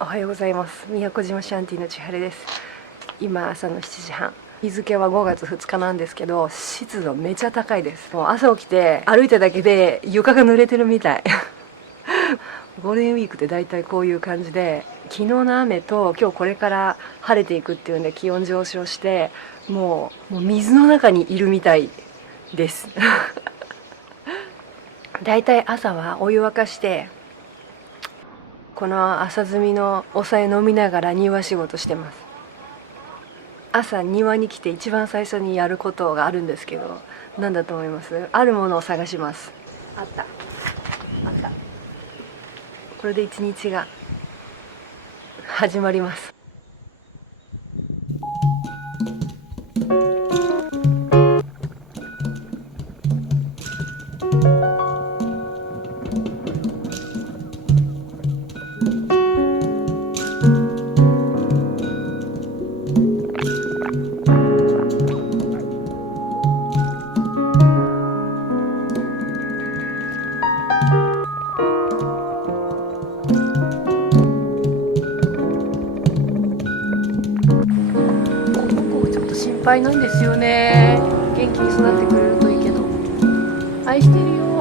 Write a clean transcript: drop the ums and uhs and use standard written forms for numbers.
おはようございます。宮古島シャンティの千春です。今朝の7時半。日付は5月2日なんですけど、湿度めちゃ高いです。もう朝起きて歩いただけで床が濡れてるみたい。ゴールデンウィークって大体こういう感じで、昨日の雨と今日これから晴れていくっていうんで気温上昇して、もう水の中にいるみたいです。大体朝はお湯沸かして、この朝摘みのお茶飲みながら庭仕事してます。朝庭に来て一番最初にやることがあるんですけど、何だと思います？あるものを探します。あった。これで一日が始まります。心配なんですよね。元気に育ってくれるといいけど。愛してるよ。